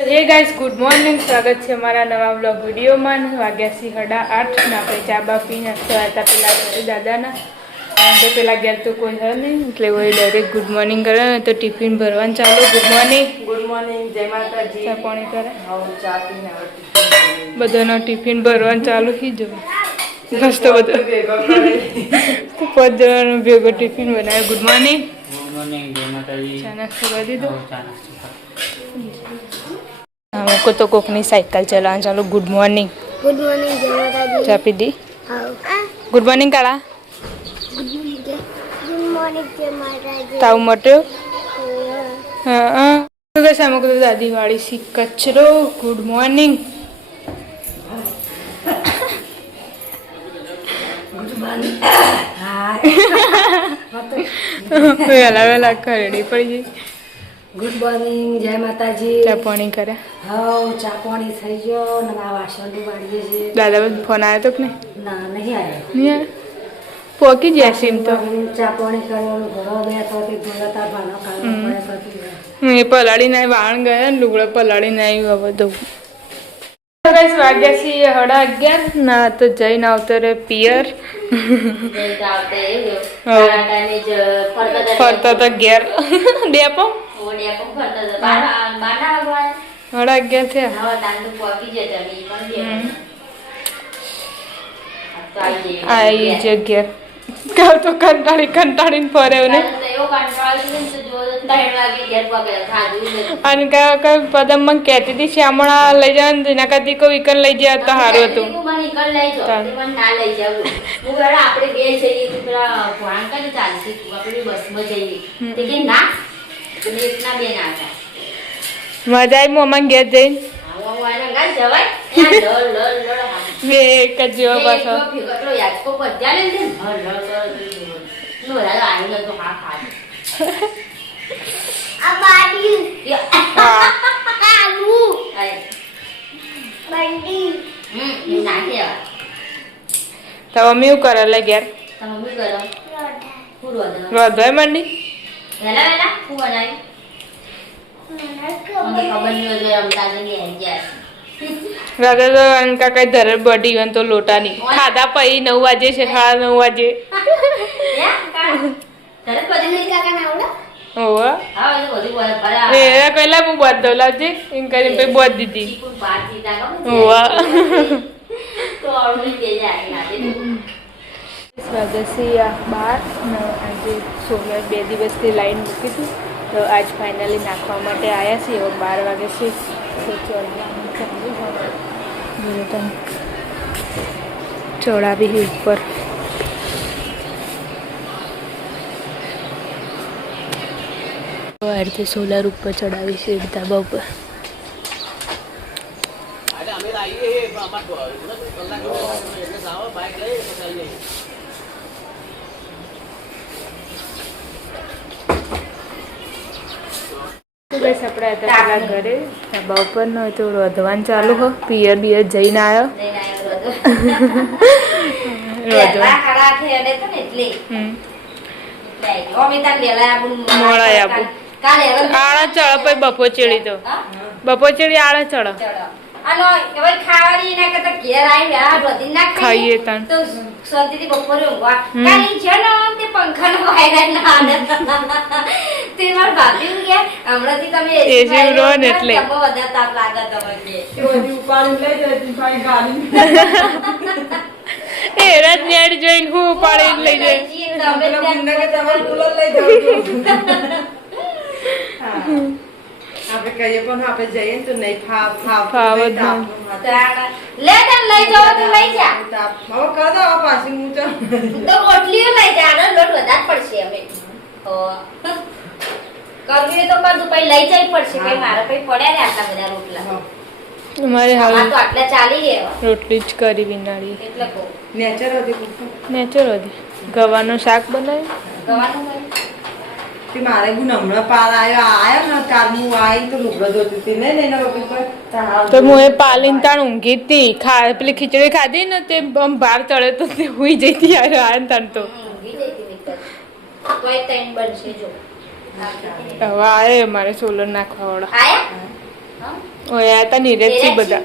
Hey guys good morning स्वागत है हमारा नवा व्लॉग वीडियो में वाग्यासी 8:30 ने આપણે ચા બા પીને હતા પેલા ઘરે દાદાના તો પેલા ઘેર તો કોઈ હે નહીં એટલે વહી ડાયરેક્ટ ગુડ મોર્નિંગ કરે તો ટિફિન ભરવાનું ચાલુ ગુડ મોર્નિંગ જય માતાજી ચા પાણી કરે ચા પીને બધાનો ટિફિન ભરવાનું ચાલુ થઈ જવું બસ તો બધું પાંચ જણાનો ભેગો ટિફિન બનાવે ગુડ મોર્નિંગ જય માતાજી ચા નાસ્તો કરી દીધો हमको तो कोकनी साइकिल चलाना चलो गुड मॉर्निंग जय माताजी चा पी दी गुड मॉर्निंग काला गुड मॉर्निंग जय माताजी ताऊ मटे हां तो कैसे हमको तो दादी वाली सी कचरो गुड मॉर्निंग वेला खरेडी पड़ी गई गुड मॉर्निंग जय माताजी चा पानी करे हाँ चा पानी થઈ ગયો નવા વાસણ વાળીએ છે દાદા ફોન આવ્યો તો કે ના નહીં આવ્યો નહીં આવ્યો પોકી ગયા સીમ તો ચા પાણી કરવાનું ઘરો બે તો તે ધોળતા ભાનો કાઢવા પડે એ પલાળીને વાણ ગયા ને લુગડો પલાળીને આવ્યું હવે તો ગાઈસ વાગ્યા છે 11:30 ના તો જઈને આવતો રે પિયર ફરતા તો ઘેર ડેપો હડા ગયા છે आई जगह कल तो कंटाळीने फरे ने आणि का पदम मग कहती थी श्यामणा लई जा ना कदी को विकन लई जा तो हारो तो मन इकन लई जाओ मन ना लई जाओ मु बरा आपणे बे जઈએ તો પેલા ભણાણ કરે ચાલશે આપણે બસ માં જઈએ તે કે ના એકના બે ના હતા મજા આવી મોમાં ઘેર જઈને વાના ગા જવાય ત્યાં લડ બે એક જ જેવો પાછો ફિગરો યાદ કો બધા લે લડ નો રા આઈ તો હા ખા આ બાડી આલુ આય બંડી એ નાખે તો મમ્મી શું કરે લે ઘેર તો મમ્મી કરો પૂરો રોધવાય મંડી વેલા હું બનાવી મને ખબર નહીં હોય રમતા જઈએ ગયા રાતે તો અંકા કઈ ધરે બડી ગન તો લોટા ની ખાધા પઈ 9 વાગે છે 9:30 વાગે ધરે બડી નહીં કાકા ના આવડે ઓવા હા એ બધી બરાબર એ કઈલા હું બાદ દોલાજી ઇન કરીને પે બોદ દીધી ચીકુ બાદ દીધા કા ઓવા તો આવડી દે જાય નાતે સ્વાગતસિયા 12 ને આજે સોમવાર 2 દિવસથી લાઈન મૂકી હતી તો આજ ફાઇનલી નાખવા માટે આવ્યા છીએ હવે 12 વાગે છે તો ચડાવી ઉપર આ રીતે સોલાર ઉપર ચડાવી છે ધાબા ઉપર બસ આપણે હતા પેલા ઘરે ધાબા ઉપર નો તો રોધવાનું ચાલુ હો પિયર બિયર જઈને આવ્યો આળા ચડ પછી બપો ચડી તો બપો ચડી આળા ચડ ખાઈએ તન તો શાંતિથી બપોરે ઊંઘવા કાઈ છે ને તે પંખાનો વાયર ના તે માર ભાભી ગયા હમણાંથી તમે એસી રો ને એટલે બહુ વધારે તાપ લાગે તમને એ બધી ઉપાડી લઈ જતી ભાઈ ગાડી એ રાત નેડ જોઈને હું ઉપાડી લઈ જાય તમે મુન્ના કે તમારે કુલર લઈ જાવ આપણે કહીએ પણ આપણે જઈએ તો નહીં ફાવ જ લે તને લઈ જાવ તો લઈ જા હવે કર દો પાછી હું તો રોટલીઓ લઈ જા ને લોટ વધારે પડશે અમે કરવી તો કરજો પછી લઈ જઈ પડશે પછી મારે પછી પડ્યા ને આટલા બધા રોટલા અમારે હાલ તો આટલા ચાલી ગયા રોટલી જ કરી વિનાળી એટલે કહો નેચર હતી નેચર હતી ગવાનું શાક બનાવ્યું ગવાનું કે મારે બુ નમણો પાર આયો ને કાલ હું આવી તો લુગડો ધોતી હતી ને એના વગર પર તો હું એ પાલીને તાણ ઊંઘી હતી પેલી ખીચડી ખાધી ને તે આમ બહાર ચડે તો તે હુઈ જતી યાર આ તાણ તો તોય તૈન બનશે જો હવે આયે મારે સોલર નાખવા વાળા આયા ઓય આ તા નીરજથી બધા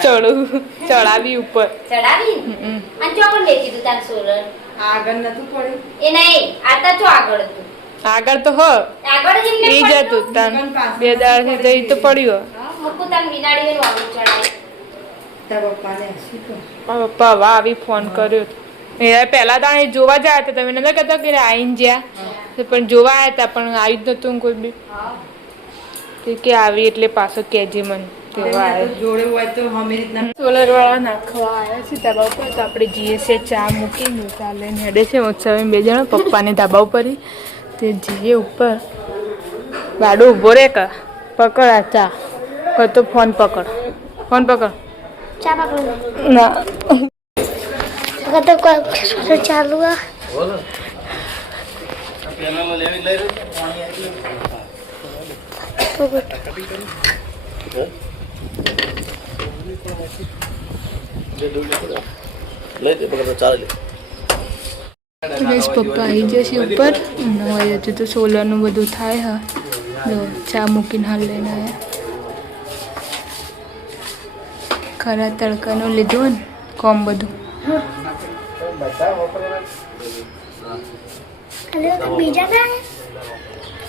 ચડાવી ઉપર ચડાવી હમ. અને જો પણ મેકી દીધું તાર સોલર આગળ નતું પડ્યું એ નહીં આ તો જો આગળ હતું આગળ તો હ આગળ જ એમને એ જ પડ્યું. હતું તાન 2 દાડાથી તો ઈ તો પડ્યું હા, મૂકું તાર વિનાડીનું આગળ ચડાવી તારા પપ્પાને શું કહું? મારા પપ્પા હવે આવી ફોન કર્યો એ પહેલા તો અહીં જોવા જાય હતા તમે નતા કહેતા કે આવીને જ્યાં તો પણ જોવા આવ્યા હતા પણ આવી જ નતું કોઈ બી કે આવી એટલે પાછો કહેજે મને કેવા આવ્યો જોડે હોય તો અમે રીતના સોલર વાળા નાખવા આવ્યા છે ધાબા ઉપર તો આપણે જઈએ છીએ ચા મૂકીને ચા લઈને હેડે છે ઉત્સવે 2 જણા પપ્પાને ધાબા ઉપર તે જઈએ ઉપર ગાડો ઊભો રે કા પકડ આ ચા કોઈ તો ફોન પકડ ચા પકડો ના અગર તો કોઈ ચાલુ આ પપ્પા આવી જશે ઉપર અને હજુ તો સોલરનું બધું થાય હા જો ચા મૂકીને હાલ લઈને આવ્યા ખરા તડકાનો લીધો ને કોમ બધું અરે તો બીજા ના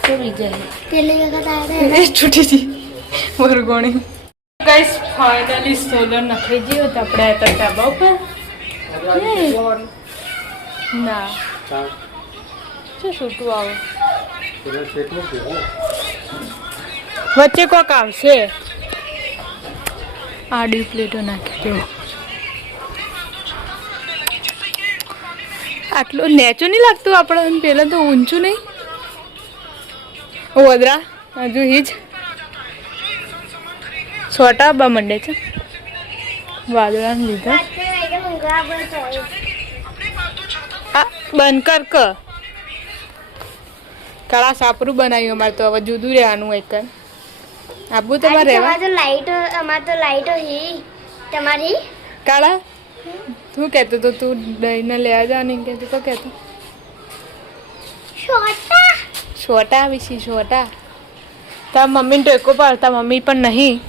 તો બીજા પેલી વખત આવ્યા છૂટી જી વરગોણી ગાઈસ ફાઇનલી સોલર નખાઈ ગયો તો આપણે હતા ધાબા ઉપર ના શું છૂટું આવે વચ્ચે કોક આવશે આડી પ્લેટો નાખી દો આટલું નેચો નહીં લાગતું આપણે પહેલાં તો ઊંચું નહીં વદરા હજુ હિજ છોટા બા મંડે છે વાદળાને લીધા આ બંધ કર ક કાળા સાપરું બનાવ્યું અમારે તો હવે જુદું રહેવાનું એક આબુ તમારે રહેવા અમાર તો લાઈટો હી તમારી કાળા તું કહેતો તો તું દહીંને લેવા જા નહીં કહેતો તો કહેતો છોટા છોટા વિશી છોટા તાર મમ્મીને ટેકો પાડતા મમ્મી પણ નહીં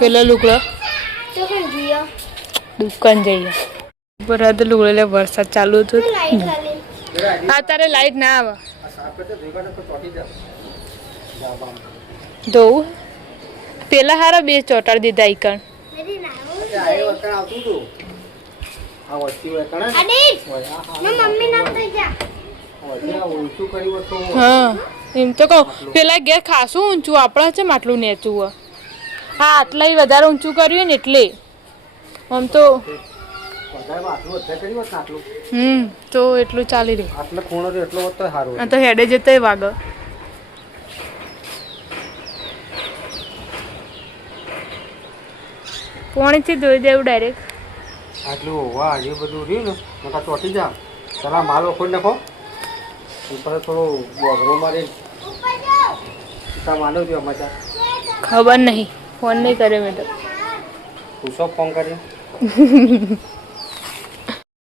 પેલો લુગડો તો પણ જીઓ દુકાન જઈએ ઉપર હતું લુગડો એટલે વરસાદ ચાલુ હતો લાઈટ ચાલે હા તારે લાઈટ ના આવે ધોવું પેલા હારા 2 ચોટાડી દીધા ઈકણ મેરી નાવું અડીજ મેં મમ્મી ના થઈ જા હા એમ તો કહું પેલા ઘેર ખાસું ઊંચું આપણા છે આટલું નેચું હોય હા આટલા વધારે ઊંચું કર્યું ને એટલે આમ તો તો એટલું ચાલી રહ્યું આ તો હેડે જતા વાગ પોણીથી ધોઈ દેવું ડાયરેક્ટ આટલું વાહ એ બધું રહ્યું ને નકા ચોટી જા પેલા માલ વખોડ નાખો ઉપર થોડો બોગરો મારી માનો થયો મજા ખબર નહીં ફોન નહીં કર્યો મેં તો પૂછો ફોન કરી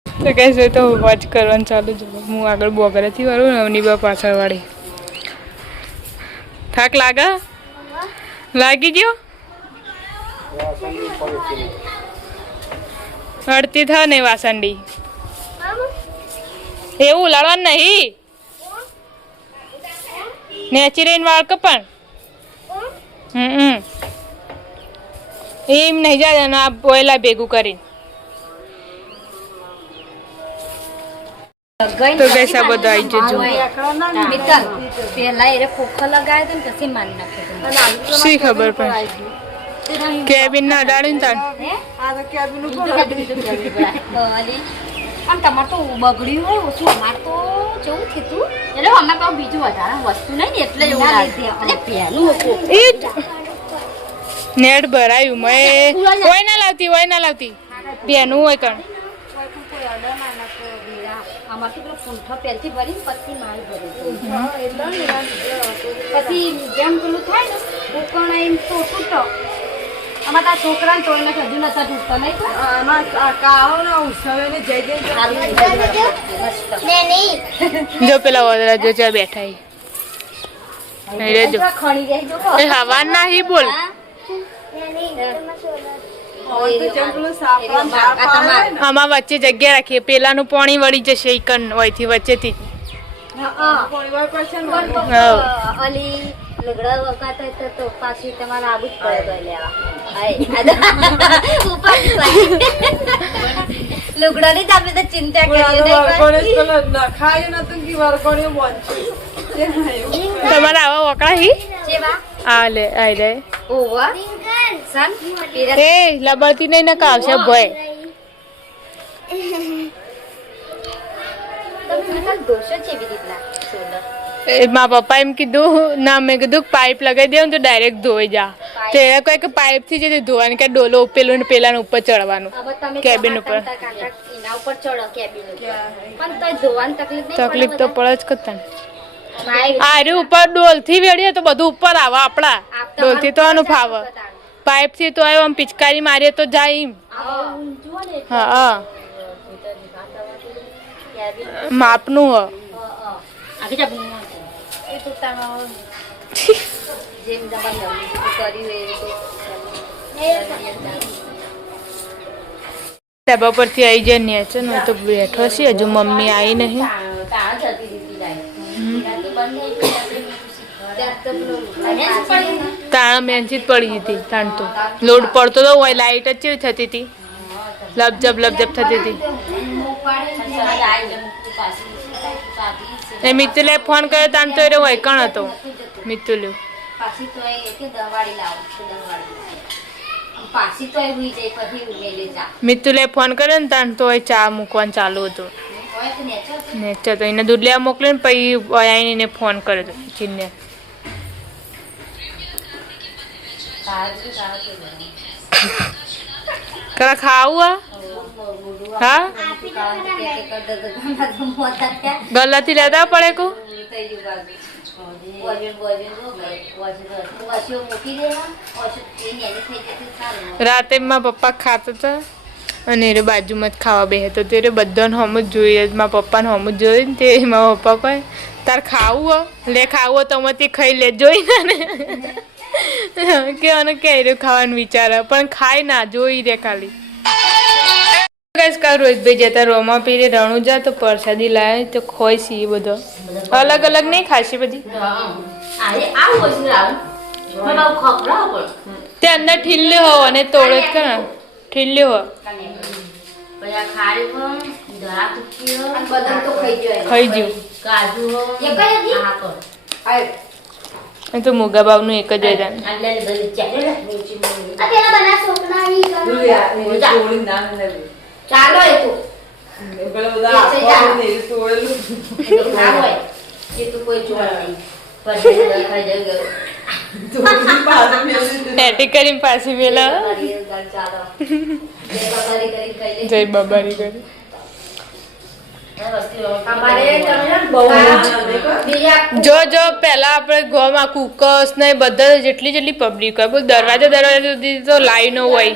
તો કહેશે તો વોચ કરવાનું ચાલુ જ હું આગળ બોગરેથી વાળું ને અવનીબા પાછળ વાળી થાક લાગી ગયો અડતી થા ને વાસંડી એવું લડવાનું નહીં નેચી રહીને વાળ કપણ એમ નહીં જાય અને આ બોયલા ભેગું કરીને તો ગઈ સા બધું આવી જજો પેલા એ પોખો લગાવ્યો તો પછી મારી નાખ્યો શી ખબર પણ કેબિન ના અડાડીને તાણ આ તો કેબનું અને તમારે તો બગડ્યું હોય ઓછું અમારે તો જેવું થયું એટલે અમારે પાસે બીજું વધારે વસ્તુ નહીં ને એટલે એવું લાગે એટલે પહેલું એ નેટ ભરાયું મેં કોઈ ના લાવતી બેનું હોય કણ અમારે તો પેલો પૂંઠો પહેલથી ભરીને પછી માલ ભર્યું પછી જેમ પેલું થાય ને ઉકણ એમ તો તૂટો અમારા તા છોકરાને તો એને હજુ નતા તૂટતા નહીં આમાં કાળો ના ઉત્સવે ને જઈ જઈ જો પેલા વદરા જો ચા બેઠા અહીં રહેજો ખણી રહેજો એ હવા ના હી બોલ તો જેમ પેલું સાફરાન ઝાડ પાડે હોય ને, આમાં વચ્ચે જગ્યા રાખીએ, પેલાનું પાણી વળી જશે ઈકન વયથી વચ્ચેથી જ. થોડી વાર પછી ને અલી લુગડા વખત તો પાછી તમારે આવું જ પડે લુગડા ની આપણે તો ચિંતા વરઘોડે કરીએ પેલો નખાયું નતું કે વરઘોડે બોંચ્યું. તે નહીં. તમારે આવા વકડા હી જેવા આ લે આઈ રે ઓવા સન પીરા એ લબડતી નહીં નકા આવશે ભય. તમે મને દોષ છે એવી રીતના સોલર મારા પપ્પા એમ કીધું ના, મેં કીધું પાઇપ લગાવી દે તો ડાયરેક્ટ ધોઈ જા. તો એ કોઈ કે પાઇપ થી જ ધોવાનું કે ડોલો પેલું ને પેલા ઉપર ચડવાનું હવે તમે કેબિન ઉપર. એના ઉપર ચડો કેબિન ઉપર પણ તો ધોવાની તકલીફ નહીં તકલીફ તો પડે જ કરતા. પડે આરે ઉપર ડોલ થી વેડીએ તો બધું ઉપર આવે આપડા. ડોલ થી તો આનું ફાવે, પાઇપ થી તો આમ પિચકારી મારીએ તો જાય એમ. હા માપનું હ. આગળ જા એ તો તાનો જેમ દબાણ કર્યું એ ધાબા પરથી આવી જાય નેચે ને તો બેઠો છે, હજુ મમ્મી આવી નહીં. તાણ મેંચી જ પડી હતી. તાણ તો લોડ પડતો તો હોય, લાઈટ જ કેવી થતી હતી, લપજબ થતી હતી. એ મિતુલે ફોન કર્યો તાન તો એ હોય કણ હતો મિતુલ્યો. પાછી તો એ કે દવાડી લાવ પાછી તો એ હુઈ જાય પછી ઉમેલે જા મિતુલે ફોન કર્યો ને તાન તો એ ચા મૂકવાનું ચાલુ હતું. હોય તો નેચર નેચર તો એને દૂધ લેવા મોકલ્યો ને પછી આવીને ફોન કર્યો હતો ચીનને. કરા ખાવું હા ગલાથી લેતા પડે કો રાતે મારા પપ્પા ખાતા હતા અને એ બાજુમાં જ ખાવા બેસે તો તે બધાને હમ જ જોઈએ. મારા પપ્પાને હમ જ જોઈએ ને તે મારા પપ્પા કહે તાર ખાવું હો લે, ખાવું તો મતી ખાઈ લે જોઈને ને કે અને કે ખાવાનું વિચારે પણ ખાય ના જોઈ રે ખાલી. કાલ રોહિતભાઈ જતા રોમા પીરે રણુજા તો પ્રસાદી લાવે તો ખોઈ સી બધો અલગ અલગ નહીં ખાસી બધી. તે અંદર ઠીલ્યો હો અને તોડે જ કરે ઠીલ્યો હો ખાઈ ગયું. એ તો મોગા બાવનું એક જ હોય ચાલો એ તો પેલા બધા આખો ને એ તોડેલું. ના હોય એ તો કોઈ જોવા નહીં પછી ખાઈ જાય તોડી પાછું મેલી એટી કરીને પાછી વેલા ચાલો બબારી કરી ખાઈ લે જય બાબારી કરી. અમારે જો પેલા આપણે ગોમાં કુકર્સ ને બધા જેટલી પબ્લિક હોય બોલ દરવાજા સુધી તો લાઈનો હોય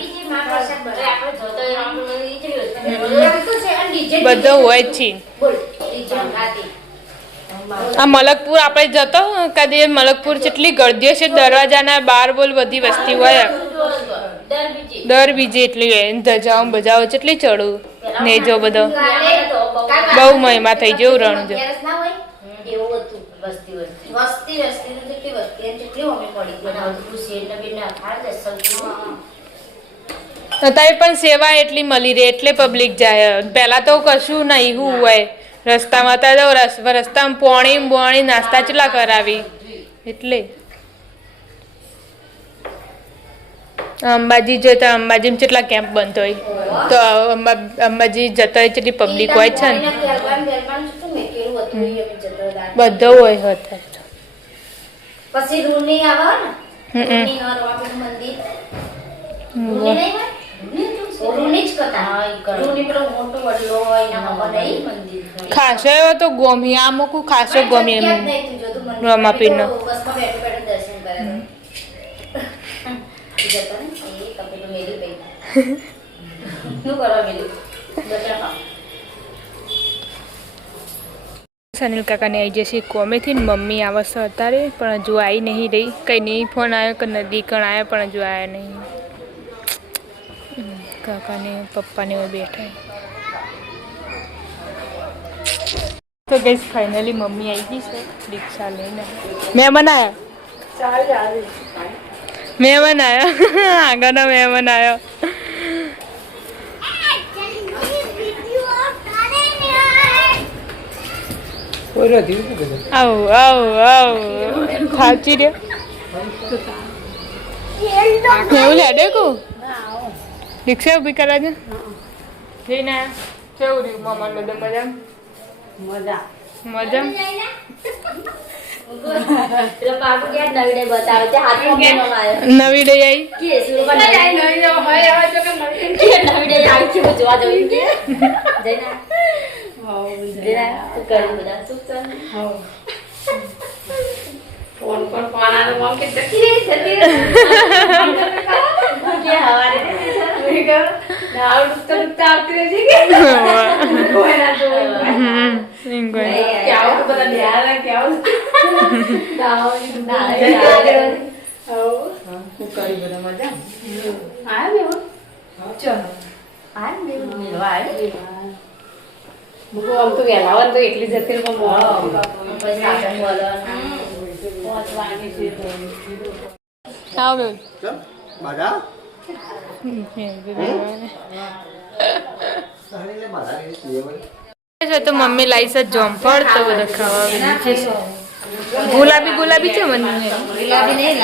બધો હોય જ છે. આ મલકપુર આપણે જતો કદી મલકપુર જેટલી ગળદી હશે દરવાજાના બહાર બોલ બધી વસ્તી હોય દર બીજી એટલી હોય ધજાઓ બજાઓ જેટલી ચડું ને જો બધો બહુ મહિમા થઈ જેવું રણ જો. અત્યારે પણ સેવા એટલી મળી રહે એટલે પબ્લિક જાય. પેલા તો કશું નહીં હું હોય રસ્તામાં, અત્યારે તો રસ્તામાં પોણી નાસ્તા ચેટલા કરાવી એટલે. અંબાજી જતા અંબાજીમાં કેટલા કેમ્પ બંધ હોય તો અંબાજી જતા હોય કેટલી પબ્લિક હોય છે ને બધો હોય હતા. પછી રૂની આવે ને રૂની હરવાનું મંદિર રૂની નહીં હોય રૂની જ કથા રૂની પેલો મોટો વડલો હોય એના બનાવી મંદિર ખાસો એવો તો ગોમી આ મૂકું ખાસો ગોમી એમ રમાપીરનો બસમાં બેઠો બેઠો દર્શન કરે જતો ને એ કપેલું મેલી પઈ શું કરવા મેલું બચા અનિલ કાકાને આવી જશે કોમેથી ને મમ્મી આવશે અત્યારે પણ હજુ આવી નહીં રહી કંઈ નહીં ફોન આવ્યો કે નદી કણ આવ્યા પણ હજુ આવ્યા નહીં કાકાને પપ્પાને હવે બેઠા તો ગઈ ફાઇનલી મમ્મી આવી ગઈ છે રિક્ષા લઈને મહેમાન આવ્યા આગળનો મહેમાન આવ્યો આવ સાચી રે એવું લાડે કો રિક્ષા ઉભી કરા છે જઈને કેવું રહ્યું મામા બધું મજા મજા નવી ડે એટલી જતી તો મમ્મી લાઈ છે જમફળ તો બધા ખાવા છે ગુલાબી ગુલાબી છે મને ગુલાબી નહીં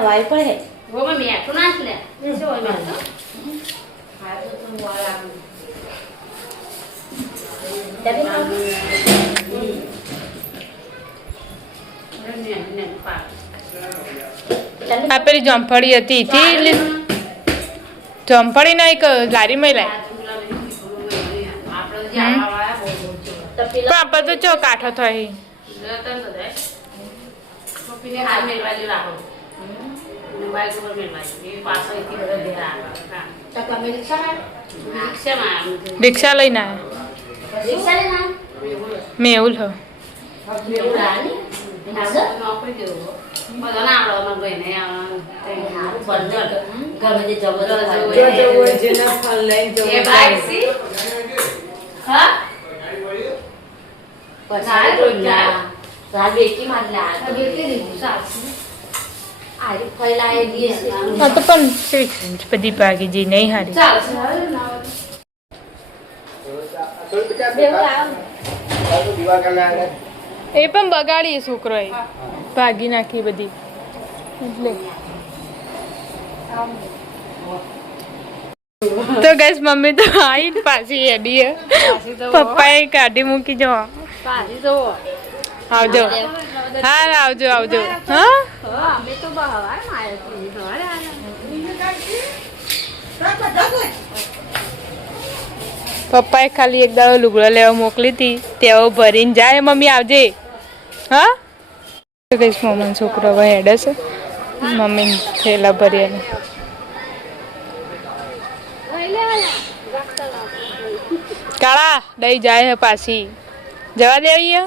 વાયુ પડે આ પેલી જમફળી હતી જમફળી ના એક લારી માં લાય પણ આપણે તો ચો કાઠો થઈ રિક્ષા લઈને આવ્યા મેં એવું લો તો પણ બધી ભાગી જઈ નહીં હારી એ પણ બગાડી છોકરો એ ભાગી નાખી બધી એટલે તો ગેસ મમ્મી તો આવી પાછી હેડી પપ્પાએ કાઢી મૂકી જવા આવજો હા આવજો આવજો હા પપ્પાએ ખાલી એક દાડો લુગડો લેવા મોકલી હતી તેઓ ભરીને જાય મમ્મી આવજે હા તો કઈશ મમ્મી છોકરો હવે હેડે છે મમ્મી થેલા ભરીને કાળા દઈ જાય હે પાછી જવા દેવી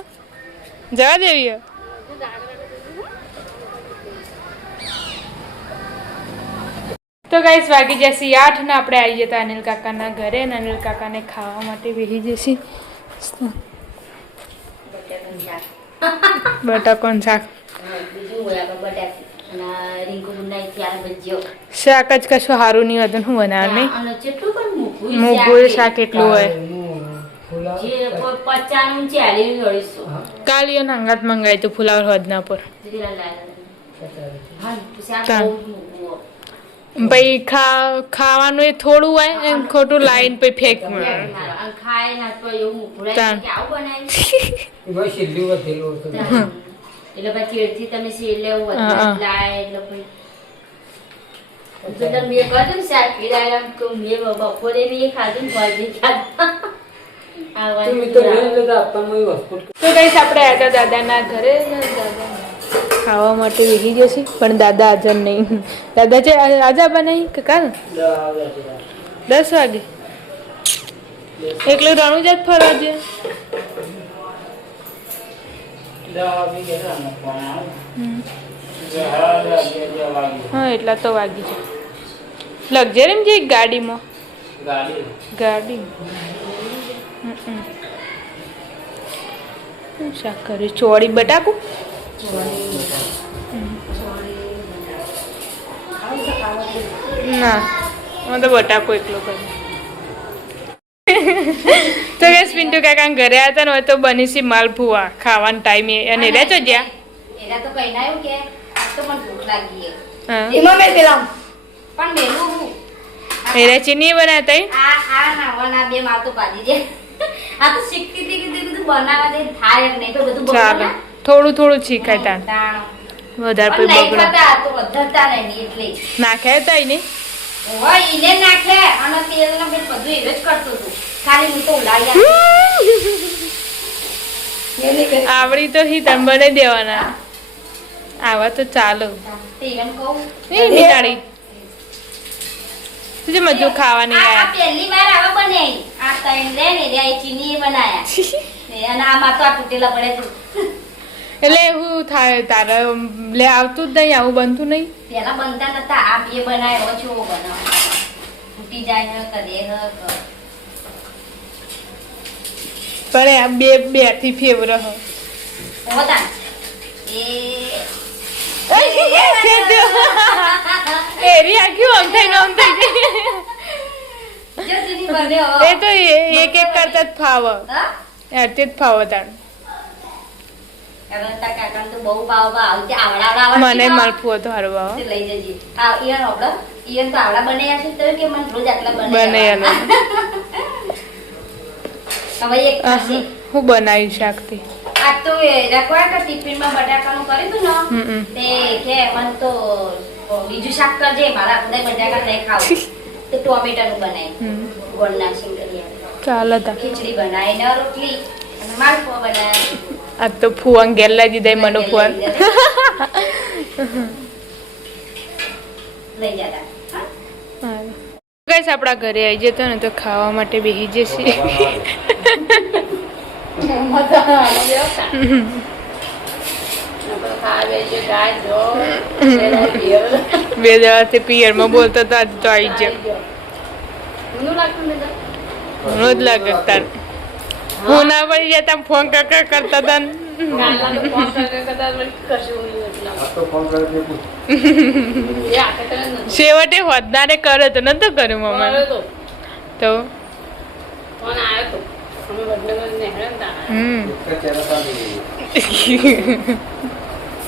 તો ગાઈસ વાગી જશે 8 ને આપણે આવી જતા અનિલ કાકાના ઘરે ને અનિલ કાકાને ખાવા માટે બેસી જશે બટાકોન શાક શાક જ કશું સારું નહીં હતું શું બનાવે નહીં મૂકવું શાક એટલું હોય જે 50 40 250 કાલીઓ નાંગાત મંગાય તો ફુલાવર hodના પર ભાઈ ખાવાનું એ થોડું હોય એમ ખોટું લાઈન પછી ફેંક મળે ખાય ના તો એવું ભૂલાય કે આવું બનાવી એટલે પછી એથી તમે શેલે લાય એટલે પછી તો તમે મેં કહ્યું ને શાક પીડાય તો મેં બપોરે બી ખાધું ભાજી ખાધા તો ગાઈસ આપણે આજા દાદાના ઘરે ખાવા માટે વેગી જશે પણ દાદા હાજર નહીં દાદા છે આજા બનાવી કે કાલ 10 વાગે એકલું રણું જ ફરવા દે હા એટલા તો વાગી જાય લક્ઝરી માં જઈ ગાડીમાં ગાડી શાક કરી ચોળી બટાકું ના હું તો બટાકો એકલો કરું તો ગેસ પિન્ટુ કાકા ઘરે હતા ને હોય તો બની છે માલપુઆ ખાવાનો ટાઈમે અને રે તો જ્યાં એના તો કઈ ના આવ્યું કે આજ તો પણ ભૂખ લાગી હા એમાં મેં પેલા પણ મેલું હું એરા ચીની બનાવતા આ નાવાના બે માં તો પાડી દે આ તો શીખતી હતી કે બધું બનાવવા દે થાય જ નહીં તો બધું ચાલો થોડું થોડું શીખાય તાણ વધારે પણ નહીં બગડે ખાતા તો વધારતા નહીં એટલે નાખ્યા હતા ને ઓય ઈને નાખે અને તેલ ને બધું એ જ કરતો હતું ખાલી હું તો ઉલાડ્યા આવડી તો હી તમ બને દેવાના આવા તો ચાલો તેમ કહું એ નિતાળી તુજે મજો ખાવાની આ આયા પહેલી વાર આવા બનાવી આ તૈન રે ને રે ચીની બનાયા અને આમાં તો આ તૂટેલા પડે છે એટલે એવું થાય તારે લે આવતું જ નહીં આવું બનતું નહીં પેલા બનતા નતા આ બે બનાવ્યો છો બનાવવા તૂટી જાય ને કદે ન પણ આ બે થી ફેવર હ હોતા એરી આખી આમ થઈ જો સીધી બન્યો એ તો એક કરતા જ ફાવ હા તે જ ફાવ તાણ કારણ તા કાકા તો બહુ પાવ આવતે આવડા મને માલપુઓ તો હારો બાવ લઈ જજે આ ઈયન ઓબળો ઈયન તો આવડા બનાયા છે તો કે મને રોજ આટલા બનાયા હવે એક થશે હું બનાવી શાકથી આ તો એ રખવા કે ટિફિન માં બટાકાનું કર્યું તું ને તે કે મન તો બીજું શાક કરજે મારા આપણે બટાકા નહીં ખાવું તો ટોમેટાનું બનાવી ગોળ નાખીને કરી ચાલો તા ખીચડી બનાવી ને રોટલી અને માલપુઆ બનાવી આ તો ફુવાન ઘેર લઈ દીધા મનો ફુવાન લઈ જતા ગાઈસ આપણા ઘરે આવી જતો ને તો ખાવા માટે બેસી જશે બે દવાથી પિયરમાં બોલતો તો આજ તો આવી ગયો ઘણો જ લાગે તાર હું ના પડી જતા ફોન કાકા કરતા હતા ને. છેવટે હોદનારે કરે તો નતો કર્યો મમ્મા તો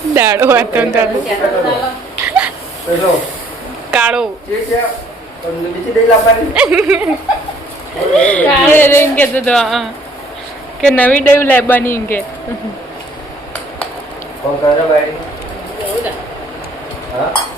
દાડો હતો કાળો એમ કેતો હતો કે નવી ડેવ લેવાની એમ કે ફોન કરો ભાઈ હા